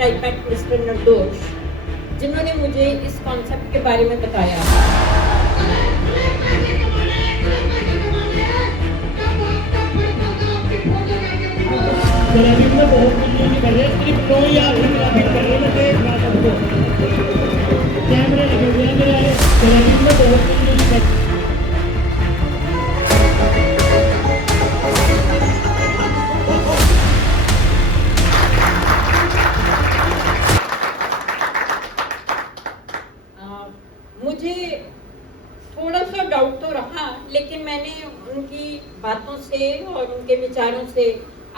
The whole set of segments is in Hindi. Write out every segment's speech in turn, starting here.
मोमेंट आई मेट मिस्टर निर्दोष, जिन्होंने मुझे इस कॉन्सेप्ट के बारे में बताया। कैमरे लगे हुए हैं मेरे टेलीविजन में बहुत मुझे थोड़ा सा डाउट तो रहा, लेकिन मैंने उनकी बातों से और उनके विचारों से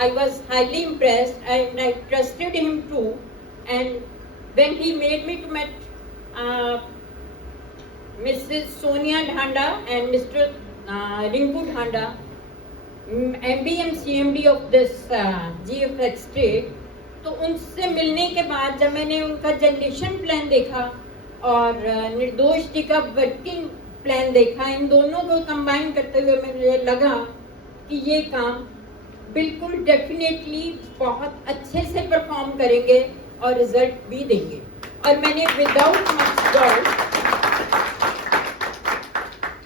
I was highly impressed and I trusted him too. And when he made me to meet Mrs. Sonia Dhanda and Mr. Rinku Dhanda, MD and CMD of this GFX state, तो उनसे मिलने के बाद जब मैंने उनका जनरेशन प्लान देखा और निर्दोष जी का वर्किंग प्लान देखा, इन दोनों को कंबाइन करते हुए मुझे लगा कि ये काम बिल्कुल डेफिनेटली बहुत अच्छे से परफॉर्म करेंगे और रिजल्ट भी देंगे। और मैंने विदाउट मच डाउट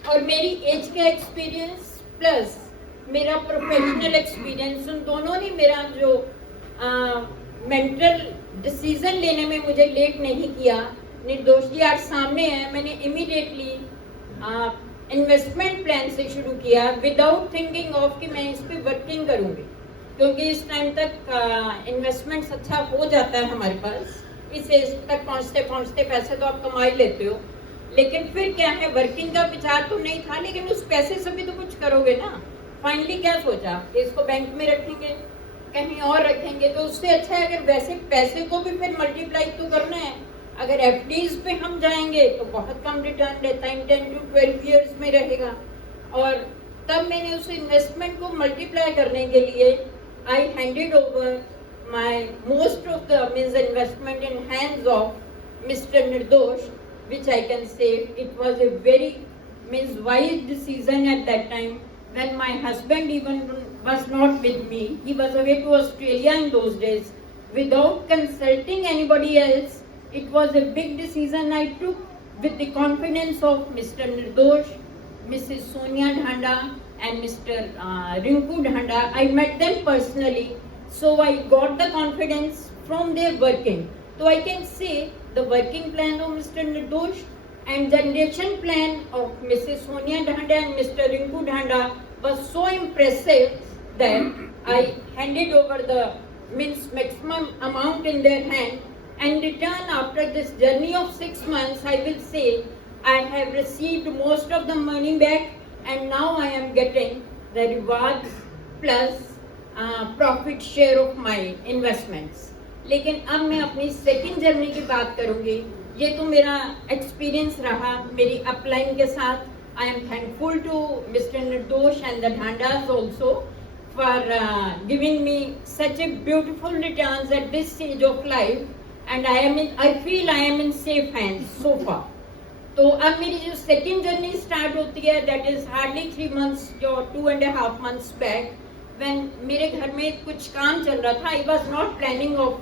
और मेरी एज का एक्सपीरियंस प्लस मेरा प्रोफेशनल एक्सपीरियंस, उन दोनों ने मेरा जो मेंटल डिसीजन लेने में मुझे लेट नहीं किया। निर्दोष जी आज सामने है, मैंने इमीडिएटली इन्वेस्टमेंट प्लान से शुरू किया विदाउट थिंकिंग ऑफ कि मैं इस पे वर्किंग करूंगी, क्योंकि इस टाइम तक इन्वेस्टमेंट्स अच्छा हो जाता है हमारे पास। इस एज तक पहुंचते पहुंचते पैसे तो आप कमा ही लेते हो, लेकिन फिर क्या है, वर्किंग का विचार तो नहीं था, लेकिन उस पैसे से भी तो कुछ करोगे ना। फाइनली क्या सोचा कि इसको बैंक में रखेंगे, कहीं और रखेंगे, तो उससे अच्छा है अगर वैसे पैसे को भी फिर मल्टीप्लाई तो करना है। अगर एफडीज पे हम जाएंगे तो बहुत कम रिटर्न रहता है, 10 to 12 ईयर्स में रहेगा। और तब मैंने उस इन्वेस्टमेंट को मल्टीप्लाई करने के लिए I handed over my most of the means investment in hands of mister Nirdosh, which I can say it was a very means wise decision at that time when my husband even was not with me. He was away to Australia in those days. Without consulting anybody else, it was a big decision I took with the confidence of Mr. Nirdosh, Mrs. Sonia Dhanda and Mr. Rinku Dhanda. I met them personally, so I got the confidence from their working. So I can say the working plan of Mr. Nirdosh and generation plan of Mrs. Sonia Dhanda and Mr. Rinku Dhanda was so impressive that I handed over the means maximum amount in their hand. And return after this journey of 6 months, I will say I have received most of the money back, and now I am getting the rewards plus profit share of my investments. लेकिन अब मैं अपनी सेकंड जर्नी की बात करूंगी। ये तो मेरा एक्सपीरियंस रहा मेरी अपलाइन के साथ। I am thankful to Mr. Nirdosh and the Dhandas also for giving me such a beautiful returns at this stage of life. And I feel I am in safe hands so far. तो अब मेरी जो सेकेंड जर्नी स्टार्ट होती है, that is hardly 3 months or 2.5 months back, when मेरे घर में कुछ काम चल रहा था। I was not planning of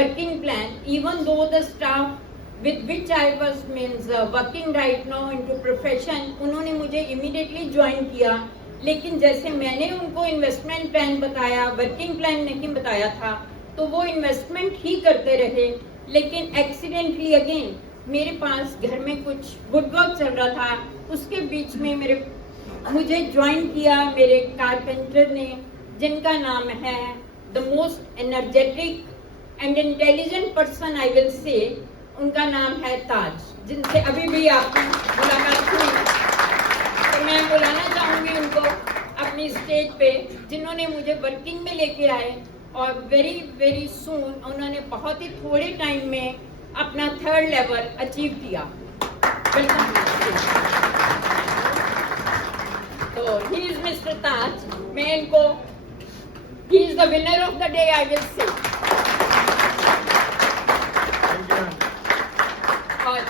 working plan, even though the staff with which I was means working right now into profession, उन्होंने मुझे immediately ज्वाइन किया। लेकिन जैसे मैंने उनको इन्वेस्टमेंट प्लान बताया, वर्किंग प्लान नहीं बताया था, तो वो इन्वेस्टमेंट ही करते रहे। लेकिन एक्सीडेंटली अगेन मेरे पास घर में कुछ गुड वर्क चल रहा था, उसके बीच में मुझे ज्वाइन किया मेरे कारपेंटर ने, जिनका नाम है the most energetic and intelligent person I will say, उनका नाम है ताज, जिनसे अभी भी आपकी मुलाकात हुई। तो मैं बुलाना चाहूँगी उनको अपनी स्टेज पे, जिन्होंने मुझे वर्किंग में लेके आए और वेरी वेरी सून उन्होंने बहुत ही थोड़े टाइम में अपना 3rd लेवल अचीव किया। वेलकम। तो ही इज मिस्टर ताज। मैं इनको he is the winner of the day I will say. और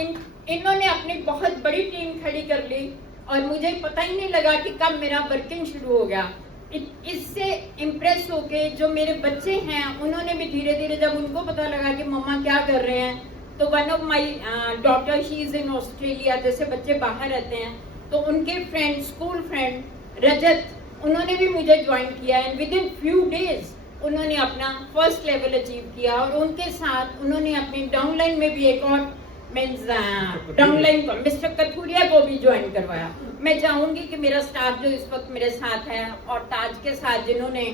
इन्होंने अपनी बहुत बड़ी टीम खड़ी कर ली और मुझे पता ही नहीं लगा कि कब मेरा वर्किंग शुरू हो गया। इससे इम्प्रेस होके जो मेरे बच्चे हैं उन्होंने भी धीरे धीरे, जब उनको पता लगा कि मम्मा क्या कर रहे हैं, तो one of my daughter, she is in Australia, जैसे बच्चे बाहर रहते हैं तो उनके फ्रेंड, स्कूल फ्रेंड रजत, उन्होंने भी मुझे ज्वाइन किया and with in few days उन्होंने अपना फर्स्ट लेवल अचीव किया। और उनके साथ उन्होंने अपनी डाउनलाइन में भी एक और मीन्स डाउनलाइन को मिस्टर कथुरिया को भी ज्वाइन करवाया। मैं चाहूंगी कि मेरा स्टाफ जो इस वक्त मेरे साथ है और ताज के साथ जिन्होंने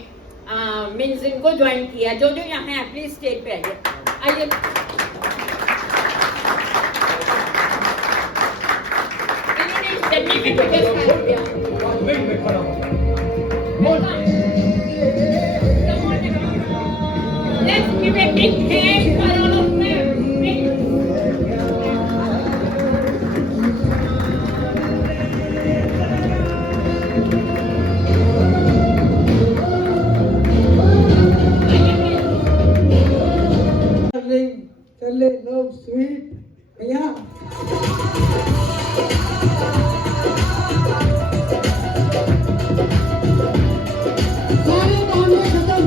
मीन्स इनको ज्वाइन किया, जो जो यहाँ है प्लीज स्टेज पे आइए। इन्होंने इस जर्नी में मुझे साथ दिया। Let's give a big hand for all of them. चले लोग स्वीट भैया। सारे बहाने खत्म।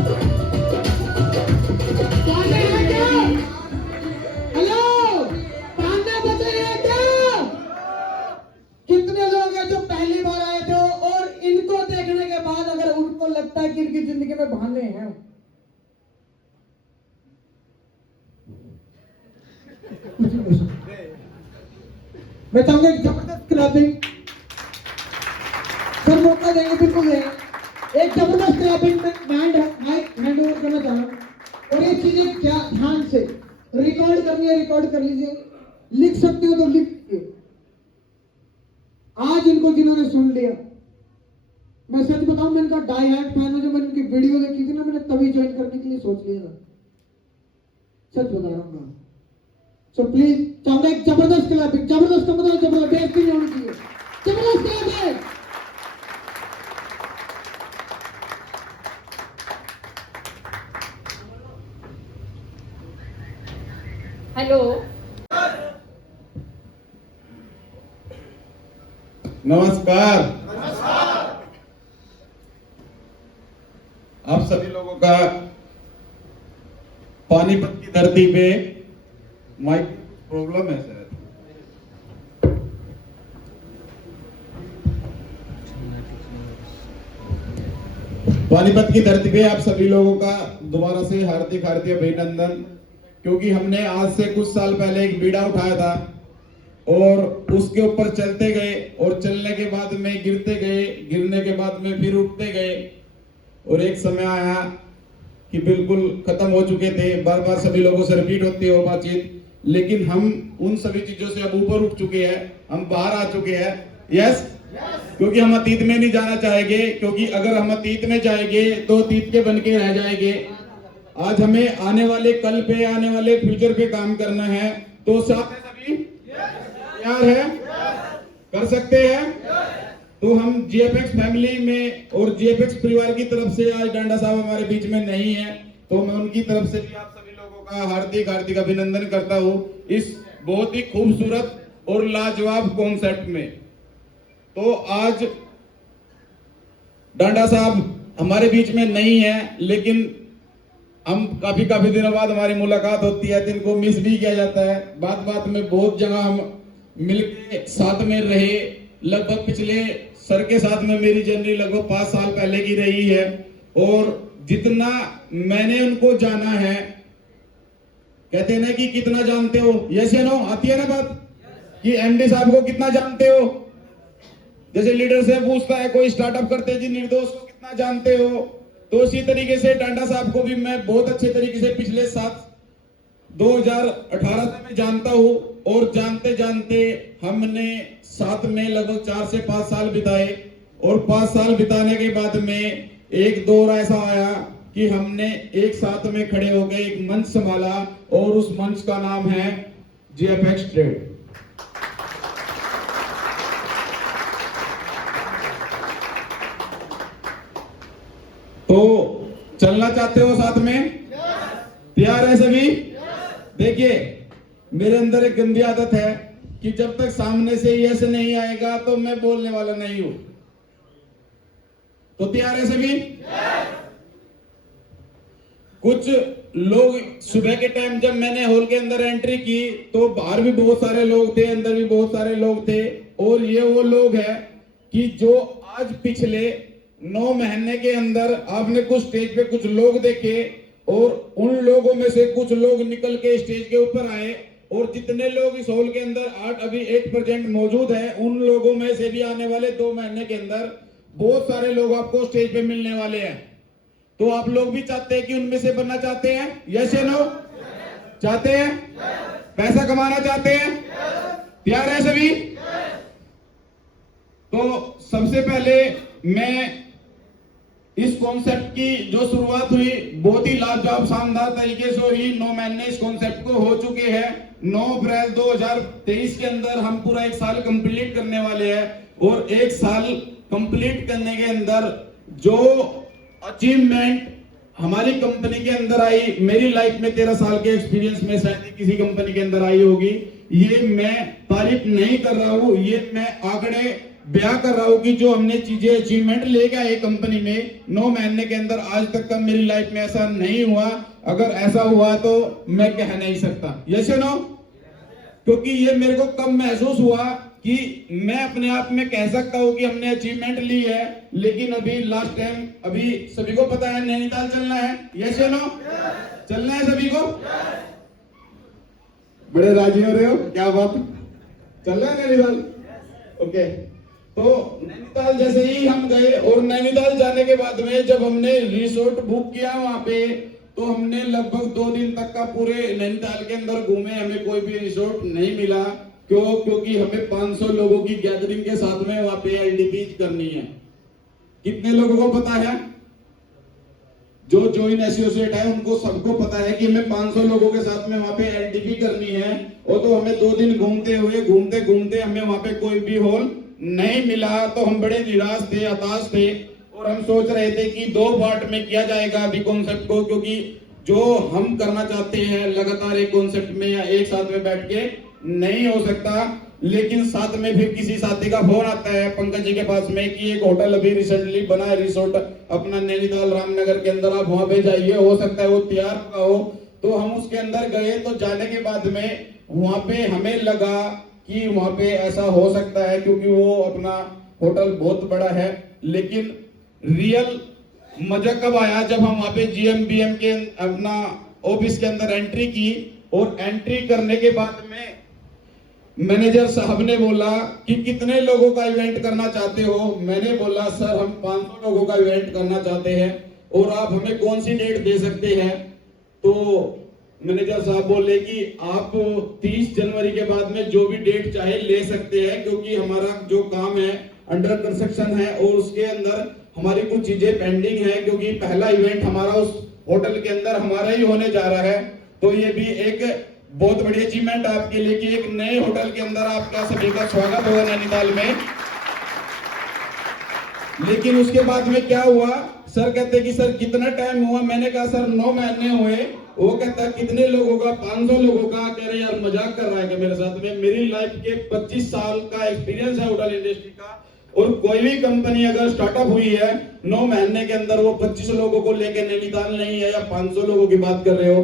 ताने हैं क्या? हेलो, ताने बचे हैं क्या? कितने लोग हैं जो पहली बार आए थे और इनको देखने के बाद अगर उनको लगता है कि इनकी जिंदगी में बहाने हैं? मैं चाहूंगा एक जबरदस्त क्लैपिंग सर, मौका देंगे बिल्कुल देंगे। एक जबरदस्त क्लैपिंग बैंड हैंड ओवर करना चाह रहा हूँ। और एक चीजें क्या ध्यान से रिकॉर्ड करनी है, रिकॉर्ड कर लीजिए, लिख सकते हो तो लिख लीजिए। आज इनको जिन्होंने सुन लिया, मैं सच बताऊं, मैं इनका डाई हार्ड फैन हूं। जब मैंने इनकी वीडियो देखी थी ना, मैंने तभी ज्वाइन करने के लिए सोच लिया था, सच बता रहा हूँ। सो प्लीज चाहूंगा एक जबरदस्त क्लैपिंग, जबरदस्त का मतलब जबरदस्त, बेइज्जती नहीं होनी चाहिए, जबरदस्त क्लैपिंग। हेलो, नमस्कार। आप सभी लोगों का पानीपत की धरती पे माइक प्रॉब्लम है सर। पानीपत की धरती पे आप सभी लोगों का दोबारा से हार्दिक हार्दिक अभिनंदन, क्योंकि हमने आज से कुछ साल पहले एक बीड़ा उठाया था और उसके ऊपर चलते गए और चलने के बाद में गिरते गए, गिरने के बाद में फिर उठते गए और एक समय आया कि बिल्कुल खत्म हो चुके थे। बार बार सभी लोगों से रिपीट होती है वो बातचीत, लेकिन हम उन सभी चीजों से अब ऊपर उठ चुके हैं, हम बाहर आ चुके हैं। यस, क्योंकि हम अतीत में नहीं जाना चाहेंगे, क्योंकि अगर हम अतीत में जाएंगे तो अतीत के बन के रह जाएंगे। आज हमें आने वाले कल पे, आने वाले फ्यूचर पे काम करना है। तो साथ में सभी तैयार है, कर सकते हैं। तो हम जीएफएक्स फैमिली में और जीएफएक्स परिवार की तरफ से आज डांडा साहब हमारे बीच में नहीं है, तो मैं उनकी तरफ से भी आप सभी लोगों का हार्दिक हार्दिक अभिनंदन करता हूं इस बहुत ही खूबसूरत और लाजवाब कॉन्सेप्ट में। तो आज डांडा साहब हमारे बीच में नहीं है, लेकिन हम काफी दिनों बाद हमारी मुलाकात होती है, तो इनको मिस भी किया जाता है। बात बात में बहुत जगह हम मिलके साथ में रहे, लगभग पिछले सर के साथ में मेरी जर्नी लगभग 5 साल पहले की रही है। और जितना मैंने उनको जाना है, कहते हैं ना कि कितना जानते हो, यस या नो, आती है ना बात कि एमडी साहब को कितना जानते हो। जैसे लीडर से पूछता है कोई स्टार्टअप करते जी निर्दोष को कितना जानते हो, तो उसी तरीके से डांडा साहब को भी मैं बहुत अच्छे तरीके से पिछले 2018 से मैं जानता हूं। और जानते जानते हमने साथ में लगभग 4 से 5 साल बिताए, और 5 साल बिताने के बाद में एक दौर ऐसा आया कि हमने एक साथ में खड़े होकर एक मंच संभाला, और उस मंच का नाम है जीएफएक्स ट्रेड। तो चलना चाहते हो साथ में? तैयार है सभी? देखिए, मेरे अंदर एक गंदी आदत है कि जब तक सामने से यस नहीं आएगा तो मैं बोलने वाला नहीं हूं। तो तैयार है सभी? कुछ लोग सुबह के टाइम जब मैंने हॉल के अंदर एंट्री की तो बाहर भी बहुत सारे लोग थे, अंदर भी बहुत सारे लोग थे। और ये वो लोग हैं कि जो आज पिछले 9 महीने के अंदर आपने कुछ स्टेज पे कुछ लोग देखे और उन लोगों में से कुछ लोग निकल के स्टेज के ऊपर आए और जितने लोग इस हॉल के अंदर अभी 8% मौजूद है, उन लोगों में से भी आने वाले 2 महीने के अंदर बहुत सारे लोग आपको स्टेज पे मिलने वाले हैं। तो आप लोग भी चाहते हैं कि उनमें से बनना चाहते हैं? यस या नो? चाहते हैं? पैसा कमाना चाहते हैं? तैयार है सभी? तो सबसे पहले मैं इस कॉन्सेप्ट की जो शुरुआत हुई बहुत ही लाजवाब शानदार तरीके से हुई। 9 महीने इस कॉन्सेप्ट को हो चुके हैं। 9 अप्रैल 2023 के अंदर हम पूरा 1 साल कंप्लीट करने वाले हैं और 1 साल कंप्लीट करने के अंदर जो अचीवमेंट हमारी कंपनी के अंदर आई, मेरी लाइफ में 13 साल के एक्सपीरियंस में शायद ही किसी कंपनी के अंदर आई होगी। ये मैं तारीफ नहीं कर रहा हूं, ये मैं आंकड़े बयां कर रहा हूं कि जो हमने चीजें अचीवमेंट लेके आए कंपनी में 9 महीने के अंदर, आज तक का मेरी लाइफ में ऐसा नहीं हुआ। अगर ऐसा हुआ तो मैं कह नहीं सकता। यस या नो? क्योंकि ये मेरे को कब महसूस हुआ कि मैं अपने आप में कह सकता हूं कि हमने अचीवमेंट ली है, लेकिन अभी लास्ट टाइम, अभी सभी को पता है नैनीताल चलना है। यस या नो? चलना है सभी को? बड़े राजी हो रहे हो, क्या बात? चलना है नैनीताल? ओके। तो नैनीताल जैसे ही हम गए और नैनीताल जाने के बाद में जब हमने रिसोर्ट बुक किया वहां पे, तो हमने लगभग 2 दिन तक का पूरे नैनीताल के अंदर घूमे, हमें कोई भी रिसोर्ट नहीं मिला। क्यों? क्योंकि हमें 500 लोगों की गैदरिंग के साथ में वहां पे एलडीपी करनी है। कितने लोगों को पता है? जो ज्वाइन एसोसिएट है उनको सबको पता है कि हमें 500 लोगों के साथ में वहां पे एलडीपी करनी है। और तो हमें 2 दिन घूमते घूमते हमें वहां पे कोई भी हॉल नहीं मिला। तो हम बड़े निराश थे, हताश थे और हम सोच रहे थे कि 2 पार्ट में किया जाएगा अभी कॉन्सेप्ट को, क्योंकि जो हम करना चाहते हैं लगातार एक कॉन्सेप्ट में या एक साथ में बैठ के नहीं हो सकता। लेकिन साथ में फिर किसी साथी का फोन आता है पंकज जी के पास में कि एक होटल अभी रिसेंटली बना है, रिसोर्ट अपना नैनीताल रामनगर के अंदर, आप वहां पे जाइए, हो सकता है वो तैयार हो। तो हम उसके अंदर गए। तो जाने के बाद में वहां पे हमें लगा कि वहां पे ऐसा हो सकता है क्योंकि वो अपना होटल बहुत बड़ा है। लेकिन रियल मजा कब आया जब हम वहां पे जीएमबीएम के अपना ऑफिस के अंदर एंट्री की। और एंट्री करने के बाद में मैनेजर साहब ने बोला कि कितने लोगों का इवेंट करना चाहते हो? मैंने बोला सर हम 500 लोगों का इवेंट करना चाहते हैं और आप हमें कौन सी डेट दे सकते हैं? तो मैनेजर साहब बोले कि आप 30 जनवरी के बाद में जो भी डेट चाहे ले सकते हैं, क्योंकि हमारा जो काम है अंडर कंस्ट्रक्शन है और उसके अंदर हमारी कुछ चीजें पेंडिंग है, क्योंकि पहला इवेंट हमारा उस होटल के अंदर हमारा ही होने जा रहा है। तो ये भी एक बहुत बड़ी अचीवमेंट आपके लिए कि एक नए होटल के अंदर आपका सभी का स्वागत होगा नैनीताल में। लेकिन उसके बाद में क्या हुआ? सर कहते कि सर कितना टाइम हुआ? मैंने कहा सर 9 महीने हुए। वो कहता कितने लोगों का? 500 लोगों का। कह रहे यार मजाक कर रहा है क्या मेरे साथ में? मेरी लाइफ के 25 साल का एक्सपीरियंस है होटल इंडस्ट्री का, और कोई भी कंपनी अगर स्टार्टअप हुई है 9 महीने के अंदर वो 25 लोगों को लेके नैनीताल नहीं है या 500 लोगों की बात कर रहे हो,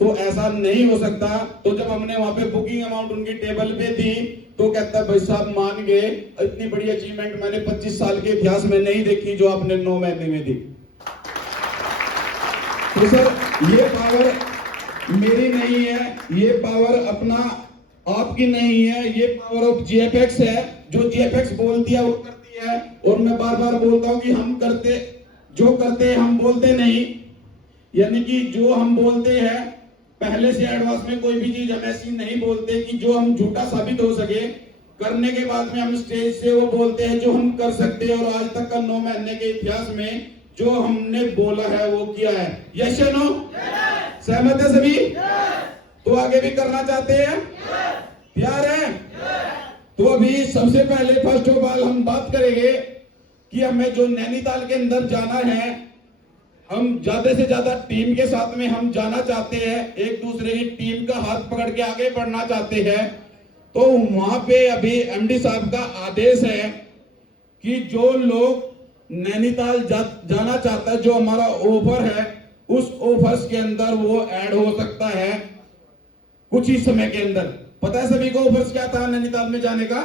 तो ऐसा नहीं हो सकता। तो जब हमने वहां पे बुकिंग अमाउंट उनकी टेबल पे दी तो कहता भाई साहब मान गए, इतनी बड़ी अचीवमेंट मैंने 25 साल के इतिहास में नहीं देखी जो आपने 9 महीने में दी। तो सर ये पावर मेरी नहीं है, ये पावर अपना आपकी नहीं है, ये पावर ऑफ जीएफएक्स है। जो जीएफएक्स बोलती है वो करती है। और मैं बार बार बोलता हूं कि हम करते जो करते हैं हम बोलते नहीं, यानी कि जो हम बोलते हैं पहले से एडवांस में कोई भी चीज हम ऐसी नहीं बोलते कि जो हम झूठा साबित हो सके। करने के बाद में हम स्टेज से वो बोलते हैं जो हम कर सकते हैं। और आज तक का 9 महीने के इतिहास में जो हमने बोला है वो किया है। यस या नो? सहमत है सभी? तो आगे भी करना चाहते हैं? तैयार है? तो अभी सबसे पहले फर्स्ट ऑफ ऑल हम बात करेंगे कि हमें जो नैनीताल के अंदर जाना है, हम ज्यादा से ज्यादा टीम के साथ में हम जाना चाहते हैं, एक दूसरे की टीम का हाथ पकड़ के आगे बढ़ना चाहते हैं। तो वहां पे अभी एमडी साहब का आदेश है कि जो लोग नैनीताल जाना चाहता है, जो हमारा ऑफर है उस ऑफर्स के अंदर वो ऐड हो सकता है कुछ ही समय के अंदर। पता है सभी को ऑफर्स क्या था नैनीताल में जाने का?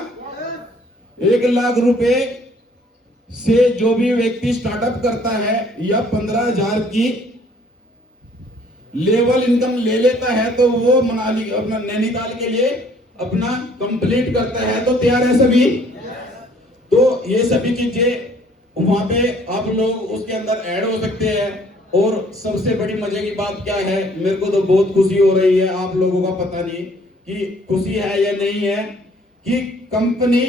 1 लाख रुपए से जो भी व्यक्ति स्टार्टअप करता है या 15,000 की लेवल इनकम ले लेता है तो वो मनाली अपना नैनीताल के लिए अपना कंप्लीट करता है। तो तैयार है सभी? तो ये सभी चीजें वहां पे आप लोग उसके अंदर ऐड हो सकते हैं। और सबसे बड़ी मजे की बात क्या है, मेरे को तो बहुत खुशी हो रही है, आप लोगों का पता नहीं कि खुशी है या नहीं है, कि कंपनी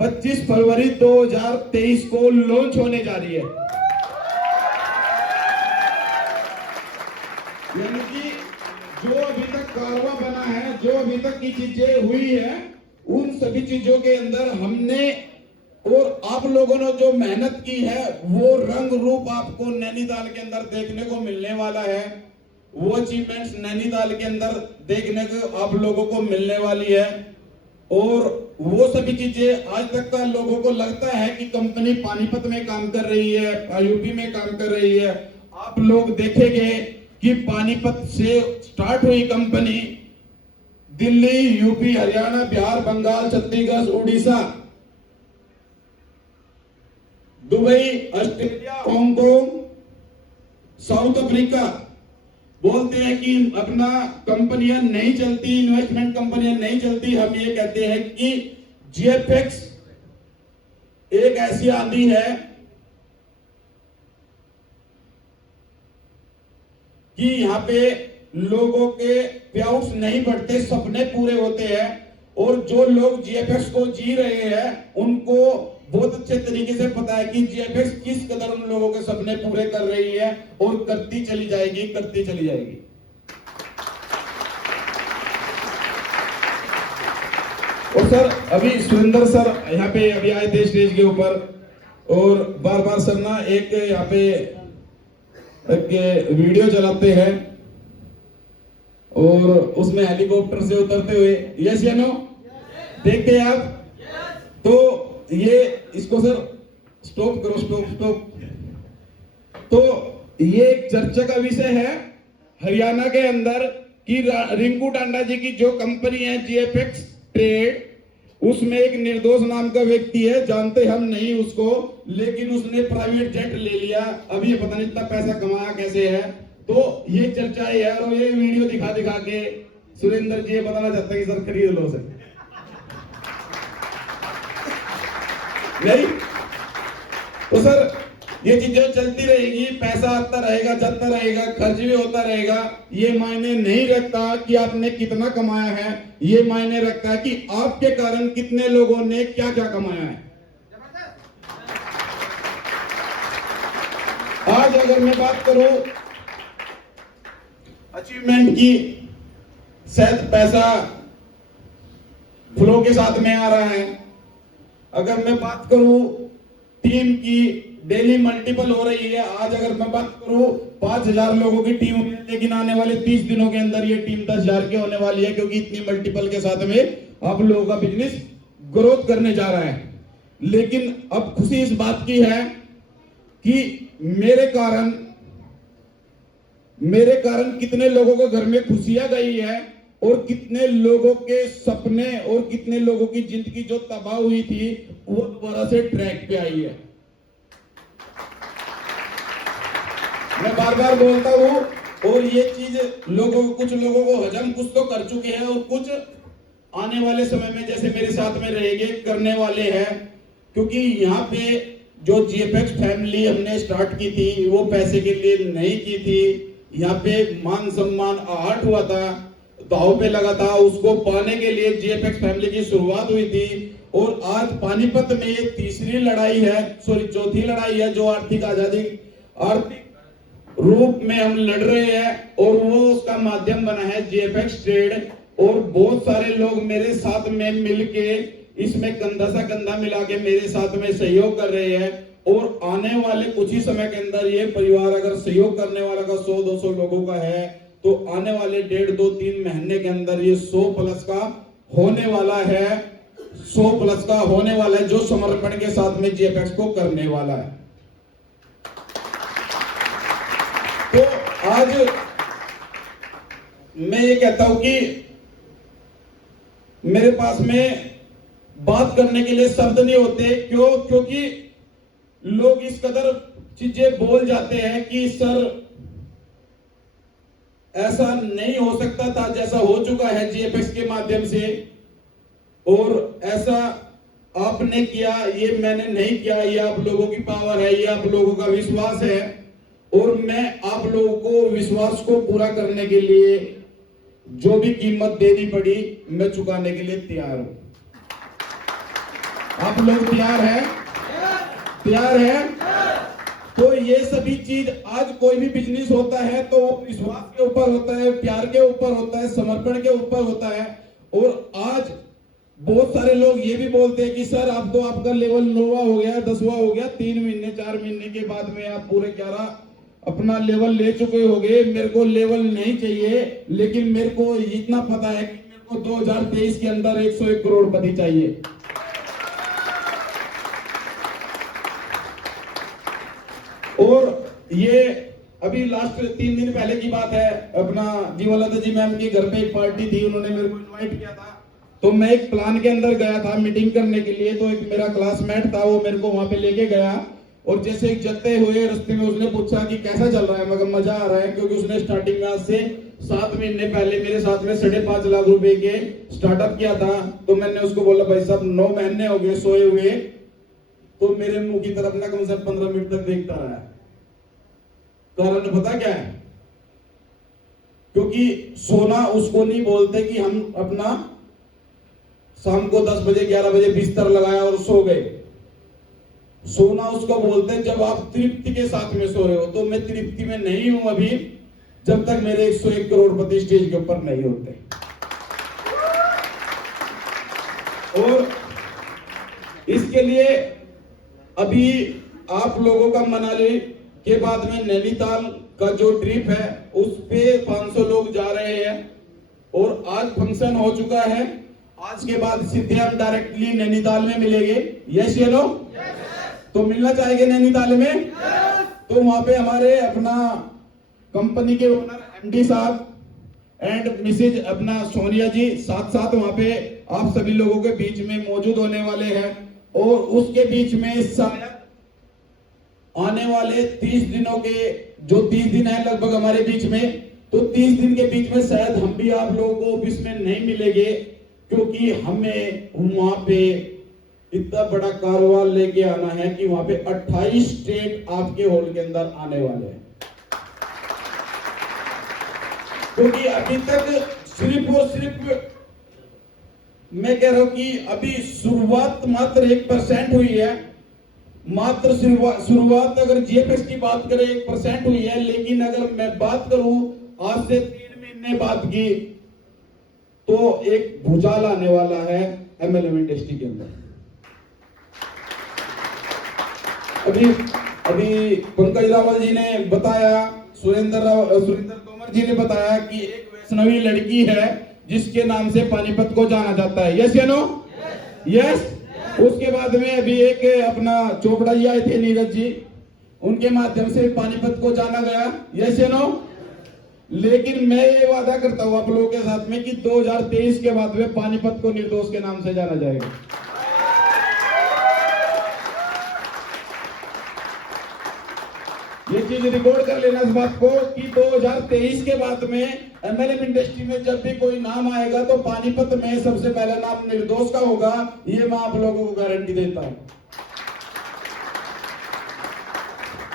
25 फरवरी 2023 को लॉन्च होने जा रही है। यानी कि जो अभी तक कारवा बना है, जो अभी तक की चीजें हुई है, उन सभी चीजों के अंदर हमने और आप लोगों ने जो मेहनत की है वो रंग रूप आपको नैनीताल के अंदर देखने को मिलने वाला है। वो अचीवमेंट्स नैनीताल के अंदर देखने को आप लोगों को मिलने वाली है। और वो सभी चीजें आज तक का लोगों को लगता है कि कंपनी पानीपत में काम कर रही है, यूपी में काम कर रही है। आप लोग देखेंगे कि पानीपत से स्टार्ट हुई company Delhi, UP, Haryana, Bihar, Bengal, Chhattisgarh, Orissa, Dubai, Australia, Hong Kong, South Africa, बोलते हैं कि अपना कंपनियां नहीं चलती, इन्वेस्टमेंट कंपनियां नहीं चलती। हम ये कहते हैं कि जीएफएक्स एक ऐसी आंधी है कि यहाँ पे लोगों के पेआउट्स नहीं बढ़ते, सपने पूरे होते हैं। और जो लोग जीएफएक्स को जी रहे हैं उनको बहुत अच्छे तरीके से पता है कि जीएफएक्स किस कदर उन लोगों के सपने पूरे कर रही है और करती चली जाएगी, करती चली जाएगी। और सर अभी सुरेंद्र सर यहाँ पे अभी आए थे स्टेज के ऊपर, और बार बार सर ना एक यहाँ पे एक वीडियो चलाते हैं और उसमें हेलीकॉप्टर से उतरते हुए, यस या नो, देखते हैं आप? तो ये इसको सर स्टॉप करो, स्टॉप। तो ये एक चर्चा का विषय है हरियाणा के अंदर कि रिंकू टांडा जी की जो कंपनी है जीएफएक्स ट्रेड, उसमें एक निर्दोष नाम का व्यक्ति है, जानते हम नहीं उसको, लेकिन उसने प्राइवेट जेट ले लिया। अभी पता नहीं इतना पैसा कमाया कैसे है। तो ये चर्चा है और ये वीडियो दिखा के सुरेंद्र जी ये बताना चाहते हैं कि सर खरीद लो सर। नहीं तो सर ये चीजें चलती रहेगी, पैसा आता रहेगा, जाता रहेगा, खर्च भी होता रहेगा। ये मायने नहीं रखता कि आपने कितना कमाया है, ये मायने रखता है कि आपके कारण कितने लोगों ने क्या क्या कमाया है। आज अगर मैं बात करूं अचीवमेंट की, शायद पैसा फ्लो के साथ में आ रहा है। अगर मैं बात करूं टीम की, डेली मल्टीपल हो रही है। आज अगर मैं बात करूं 5,000 लोगों की टीम, लेकिन आने वाले 30 दिनों के अंदर ये टीम 10,000 की होने वाली है, क्योंकि इतनी मल्टीपल के साथ में आप लोगों का बिजनेस ग्रोथ करने जा रहा है। लेकिन अब खुशी इस बात की है कि मेरे कारण कितने लोगों के घर में खुशियां गई है और कितने लोगों के सपने और कितने लोगों की जिंदगी जो तबाह हुई थी वो दोबारा से ट्रैक पे आई है। मैं बार बार बोलता हूं और ये चीज कुछ लोगों को हजम कुछ तो कर चुके हैं और कुछ आने वाले समय में जैसे मेरे साथ में रहेंगे करने वाले हैं। क्योंकि यहाँ पे जो जीएफएक्स फैमिली हमने स्टार्ट की थी वो पैसे के लिए नहीं की थी। यहाँ पे मान सम्मान आहट हुआ था, दाव पे लगा था, उसको पाने के लिए जीएफएक्स फैमिली की शुरुआत हुई थी। और आज पानीपत में ये तीसरी लड़ाई है, चौथी लड़ाई है जो आर्थिक रूप में हम लड़ रहे हैं और वो उसका माध्यम बना है जीएफएक्स ट्रेड। और बहुत सारे लोग मेरे साथ में मिलके इसमें कंधा सा कंधा मिला के मेरे साथ में सहयोग कर रहे हैं। और आने वाले कुछ ही समय के अंदर ये परिवार अगर सहयोग करने वाला का 100-200 लोगों का है तो आने वाले 1.5-2-3 महीने के अंदर ये 100 प्लस का होने वाला है। 100+ का होने वाला है, जो समर्पण के साथ में जीएफएक्स को करने वाला है। तो आज मैं ये कहता हूं कि मेरे पास में बात करने के लिए शब्द नहीं होते। क्योंकि लोग इस कदर चीजें बोल जाते हैं कि सर ऐसा नहीं हो सकता था जैसा हो चुका है जीएफएक्स के माध्यम से, और ऐसा आपने किया, ये मैंने नहीं किया, ये आप लोगों की पावर है, ये आप लोगों का विश्वास है, और मैं आप लोगों को विश्वास को पूरा करने के लिए जो भी कीमत देनी पड़ी मैं चुकाने के लिए तैयार हूं। आप लोग तैयार हैं? तैयार हैं? तो ये सभी चीज, आज कोई भी बिजनेस होता है तो विश्वास के ऊपर होता है, प्यार के ऊपर होता है, समर्पण के ऊपर होता है। और आज बहुत सारे लोग ये भी बोलते हैं कि सर आप तो आपका लेवल 9वां हो गया, 10वां हो गया, 3 महीने 4 महीने के बाद में आप पूरे 11 अपना लेवल ले चुके होगे, मेरे को लेवल नहीं चाहिए, लेकिन मेरे को इतना पता है कि मेरे को 2023 के अंदर 101 करोड़पति चाहिए। और ये अभी लास्ट 3 दिन पहले की बात है, अपना जीवनलता जी मैम की घर पे एक पार्टी थी, उन्होंने मेरे को इनवाइट किया था, तो मैं एक प्लान के अंदर गया था मीटिंग करने के लिए। तो एक मेरा क्लासमेट था, वो मेरे को वहां पे लेके गया, और जैसे चलते हुए रास्ते में उसने पूछा कि कैसा चल रहा है, मगर मजा आ रहा है, क्योंकि उसने स्टार्टिंग में आज से 7 महीने पहले मेरे साथ में 5.5 लाख रुपए के स्टार्टअप किया था। तो मैंने उसको बोला भाई साहब 9 महीने हो गए सोए हुए, तो मेरे मुंह की तरफ ना कम से कम 15 मिनट तक देखता रहा। कारण पता क्या है? क्योंकि सोना उसको नहीं बोलते कि हम अपना शाम को 10 बजे 11 बजे बिस्तर लगाया और सो गए। सोना उसको बोलते हैं जब आप तृप्ति के साथ में सो रहे हो। तो मैं तृप्ति में नहीं हूं अभी, जब तक मेरे 101 करोड़पति स्टेज के ऊपर नहीं होते। और इसके लिए अभी आप लोगों का मनाली के बाद में नैनीताल का जो ट्रिप है उस पे 500 लोग जा रहे हैं, और आज फंक्शन हो चुका है। आज के बाद सीधे हम डायरेक्टली नैनीताल में मिलेंगे। यस या नो? तो मिलना चाहेंगे नैनीताल में? तो वहां पे हमारे अपना कंपनी के ओनर एमडी साहब एंड मिसेज अपना सोनिया जी साथ साथ वहां पे आप सभी लोगों के बीच में मौजूद होने वाले हैं। और उसके बीच में शायद आने वाले 30 दिनों के जो 30 दिन है लगभग हमारे बीच में, तो 30 दिन के बीच में शायद हम भी आप लोगों को ऑफिस में नहीं मिलेंगे, क्योंकि हमें वहां पे इतना बड़ा कारोबार लेके आना है कि वहां पे 28 स्टेट आपके हॉल के अंदर आने वाले हैं। क्योंकि अभी तक सिर्फ और सिर्फ मैं कह रहा हूं कि अभी शुरुआत मात्र 1% हुई है। मात्र शुरुआत अगर जीएफएक्स की बात करें 1% हुई है, लेकिन अगर मैं बात करूं आज से 3 महीने बाद की, तो एक भूचाल आने वाला है एमएलएम इंडस्ट्री के अंदर। अभी पंकज रावल जी ने बताया, सुरेंद्र तोमर जी ने बताया कि एक वैष्णवी लड़की है जिसके नाम से पानीपत को जाना जाता है। यस या नो? यस। उसके बाद में अभी एक अपना चोपड़ा जी आए थे, नीरज जी, उनके माध्यम से पानीपत को जाना गया। यस या नो? लेकिन मैं ये वादा करता हूं आप लोगों के साथ में कि 2023 के बाद में पानीपत को निर्दोष के नाम से जाना जाएगा। ये चीज रिकॉर्ड कर लेना इस बात को कि 2023 के बाद में एमएलएम इंडस्ट्री में जब भी कोई नाम आएगा तो पानीपत में सबसे पहला नाम निर्दोष का होगा। ये मैं आप लोगों को गारंटी देता हूं।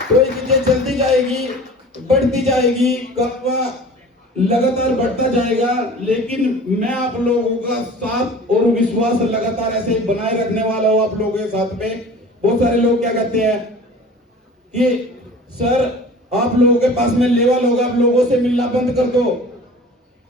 तो ये चीजें चलती जाएगी, बढ़ती जाएगी, काम लगातार बढ़ता जाएगा, लेकिन मैं आप लोगों का साथ और विश्वास लगातार ऐसे ही बनाए रखने वाला हूं आप लोगों के साथ में। बहुत सारे लोग क्या कहते हैं कि सर आप लोगों के पास में लेवल होगा, आप लोगों से मिलना बंद कर दो,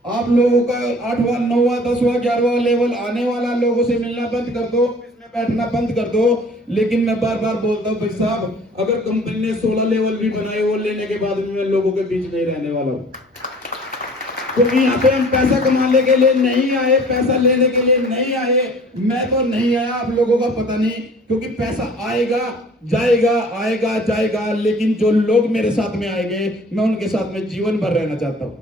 आप लोगों का 8वां 9वां 10वां 11वां लेवल आने वाला, लोगों से मिलना बंद कर दो, इसमें बैठना बंद कर दो। लेकिन मैं बार बार बोलता हूं भाई साहब, अगर कंपनी ने 16 लेवल भी बनाए, वो लेने के बाद भी मैं लोगों के बीच नहीं रहने वाला हूं। क्योंकि यहाँ पे हम पैसा कमाने के लिए नहीं आए, पैसा लेने के लिए नहीं आए। मैं तो नहीं आया, आप लोगों का पता नहीं, क्योंकि पैसा आएगा जाएगा, आएगा जाएगा, लेकिन जो लोग मेरे साथ में आएंगे मैं उनके साथ में जीवन भर रहना चाहता हूं।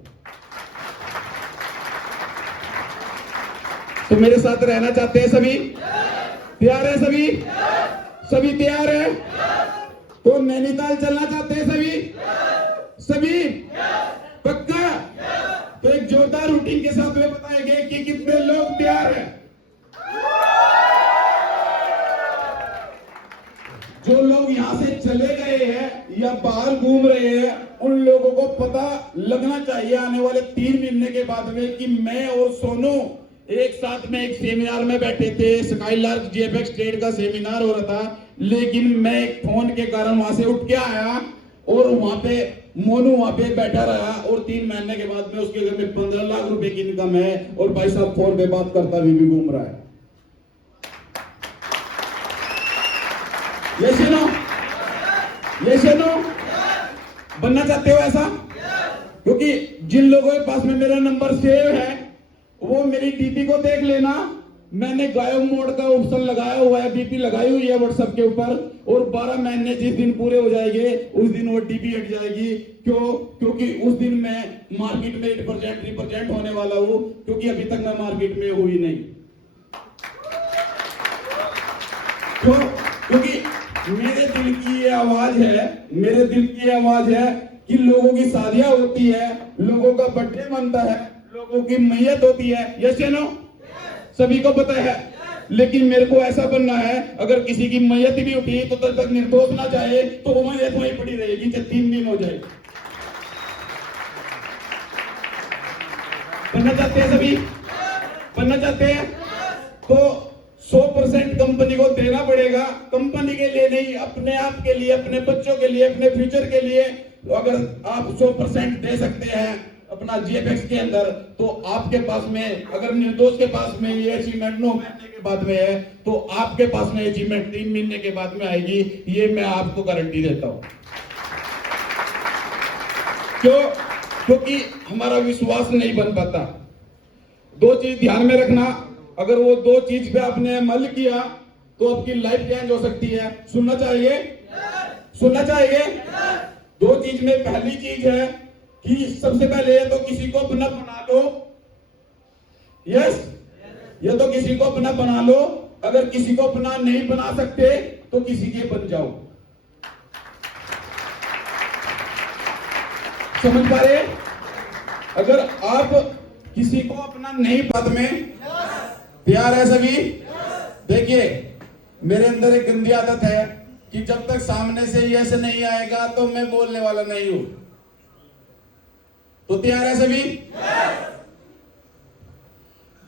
तो मेरे साथ रहना चाहते हैं सभी? तैयार है सभी? सभी तैयार है? तो नैनीताल चलना चाहते हैं सभी? सभी पक्का? तो एक जोरदार रूटीन के साथ में बताएंगे कि कितने लोग तैयार हैं। जो लोग यहां से चले गए हैं या बाहर घूम रहे हैं, उन लोगों को पता लगना चाहिए आने वाले 3 महीने के बाद में कि मैं और सोनू एक साथ में एक सेमिनार में बैठे थे। स्काईलार्क जीएफएक्स ट्रेड का सेमिनार हो रहा था, लेकिन मैं एक फोन के कारण वहां से उठ के आया और वहां पे मोनू वहां पे बैठा रहा, और 3 महीने के बाद में उसके घर में 15 लाख रुपए की इनकम है और भाई साहब फोन पे बात करता भी घूम रहा है। ये सुनो, बनना चाहते हो ऐसा? क्योंकि जिन लोगों के पास में मेरा नंबर सेव है वो मेरी डीपी को देख लेना। मैंने गायब मोड का ऑप्शन लगाया हुआ है, डीपी लगाई हुई है व्हाट्सएप के ऊपर, और 12 महीने जिस दिन पूरे हो जाएंगे उस दिन वो डीपी हट जाएगी। क्यों? क्योंकि उस दिन मैं मार्केट में रिप्रेजेंट होने वाला हूं, क्योंकि अभी तक मैं मार्केट में हुई नहीं। क्यों? क्योंकि मेरे दिल की ये आवाज है कि लोगों की शादियां होती है, लोगों का बर्थडे बनता है, लोगों की मैयत होती है। यस या नो? सभी को पता है। लेकिन मेरे को ऐसा बनना है, अगर किसी की मैयत भी उठी तो तब तक निर्दोष ना जाए, तो वो मैयत वहीं पड़ी रहेगी चाहे 3 दिन हो जाए। बनना चाहते हैं सभी? बनना चाहते हैं? तो 100% कंपनी को देना पड़ेगा। कंपनी के लिए नहीं, अपने आप के लिए, अपने बच्चों के लिए, अपने फ्यूचर के लिए। तो अगर आप 100% दे सकते हैं अपना जीएफएक्स के अंदर, तो आपके पास में, अगर निर्दोष के पास में ये अचीवमेंट 9 महीने के बाद में है, तो आपके पास में अचीवमेंट 3 महीने के बाद में आएगी। ये मैं आपको गारंटी देता हूं। क्यों? क्योंकि हमारा विश्वास नहीं बन पाता। 2 चीज ध्यान में रखना, अगर वो 2 चीज पे आपने अमल किया तो आपकी लाइफ चेंज हो सकती है। सुनना चाहिए? सुनना चाहिए? 2 चीज में पहली चीज है कि सबसे पहले तो किसी को अपना बना लो। यस, या तो किसी को अपना बना लो। अगर किसी को अपना नहीं बना सकते तो किसी के बन जाओ। समझ पा रहे? अगर आप किसी को अपना नहीं, पद में तैयार है सभी? देखिए, मेरे अंदर एक गंदी आदत है कि जब तक सामने से यस नहीं आएगा तो मैं बोलने वाला नहीं हूं। तो तैयार है सभी?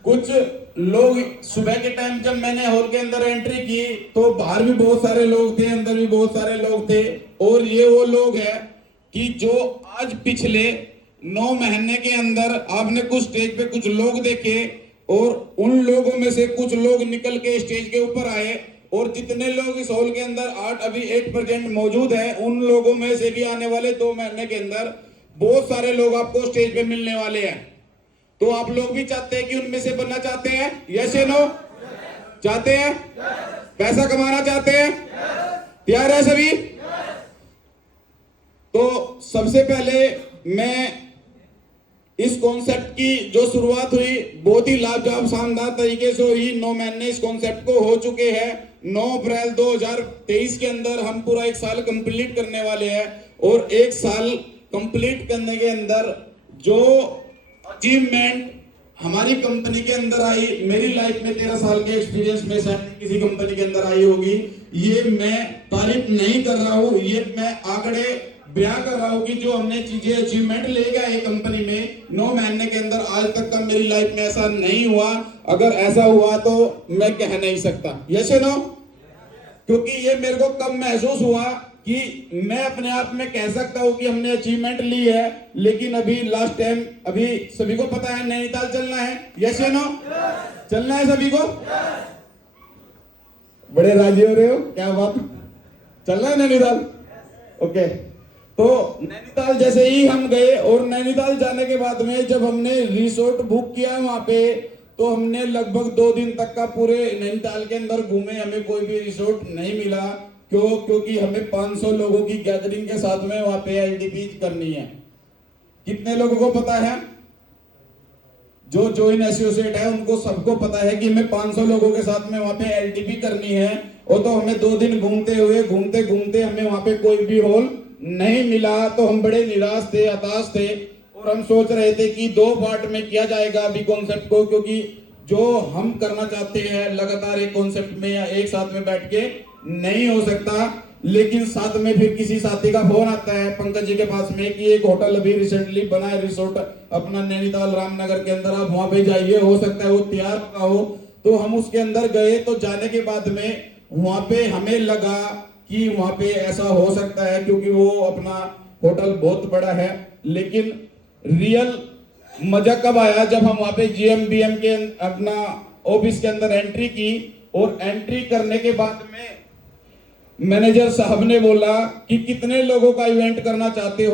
कुछ लोग सुबह के टाइम जब मैंने हॉल के अंदर एंट्री की तो बाहर भी बहुत सारे लोग थे, अंदर भी बहुत सारे लोग थे, और ये वो लोग हैं कि जो आज पिछले 9 महीने के अंदर आपने कुछ स्टेज पे कुछ लोग देखे, और उन लोगों में से कुछ लोग निकल के स्टेज के ऊपर आए, और जितने लोग इस हॉल के अंदर 8% मौजूद है, उन लोगों में से भी आने वाले 2 महीने के अंदर बहुत सारे लोग आपको स्टेज पे मिलने वाले हैं। तो आप लोग भी चाहते हैं कि उनमें से बनना चाहते हैं? यस या नो? चाहते हैं? पैसा कमाना चाहते हैं? तैयार है सभी? तो सबसे पहले मैं इस कॉन्सेप्ट की जो शुरुआत हुई बहुत ही लाजवाब शानदार तरीके से हुई। 9 महीने इस कॉन्सेप्ट को हो चुके हैं। 9 अप्रैल 2023 के अंदर हम पूरा 1 साल कंप्लीट करने वाले हैं, और 1 साल कंप्लीट करने के अंदर जो अचीवमेंट हमारी कंपनी के अंदर आई, मेरी लाइफ में 13 साल के एक्सपीरियंस में शायद किसी कंपनी के अंदर आई होगी। ये मैं तारीफ नहीं कर रहा हूं, ये मैं आंकड़े बयां कर रहा हूं कि जो हमने चीजें अचीवमेंट ले गए कंपनी में 9 महीने के अंदर, आज तक का मेरी लाइफ में ऐसा नहीं हुआ। अगर ऐसा हुआ तो मैं कह नहीं सकता। Yes no? क्योंकि ये मेरे को कब महसूस हुआ कि मैं अपने आप में कह सकता हूं कि हमने अचीवमेंट ली है, लेकिन अभी लास्ट टाइम, अभी सभी को पता है नैनीताल चलना है। Yes no? चलना है सभी को? बड़े राजी हो रहे हो? क्या बात, चलना है नैनीताल? ओके, तो नैनीताल जैसे ही हम गए और नैनीताल जाने के बाद में जब हमने रिसोर्ट बुक किया वहां पे, तो हमने लगभग 2 दिन तक का पूरे नैनीताल के अंदर घूमे, हमें कोई भी रिसोर्ट नहीं मिला। क्योंकि हमें 500 लोगों की गैदरिंग के साथ में वहां पे एलटीपी करनी है। कितने लोगों को पता है? जो जॉइन एसोसिएट है उनको सबको पता है कि हमें 500 लोगों के साथ में वहां पे एलटीपी करनी है। और तो हमें 2 दिन घूमते घूमते हमें वहां पे कोई भी हॉल नहीं मिला। तो हम बड़े निराश थे, हताश थे, और हम सोच रहे थे कि 2 पार्ट में किया जाएगा अभी कॉन्सेप्ट को, क्योंकि जो हम करना चाहते हैं लगातार एक कॉन्सेप्ट में या एक साथ में बैठ के नहीं हो सकता। लेकिन साथ में फिर किसी साथी का फोन आता है पंकज जी के पास में कि एक होटल अभी रिसेंटली बना है, रिसोर्ट अपना नैनीताल रामनगर के अंदर, आप वहां पे जाइए, हो सकता है वो तैयार हो। तो हम उसके अंदर गए। तो जाने के बाद में वहां पे हमें लगा कि वहां पे ऐसा हो सकता है, क्योंकि वो अपना होटल बहुत बड़ा है। लेकिन रियल मजा कब आया जब हम वहां पे जीएमबीएम के अपना ऑफिस के अंदर एंट्री की, और एंट्री करने के बाद में मैनेजर साहब ने बोला कि कितने लोगों का इवेंट करना चाहते हो।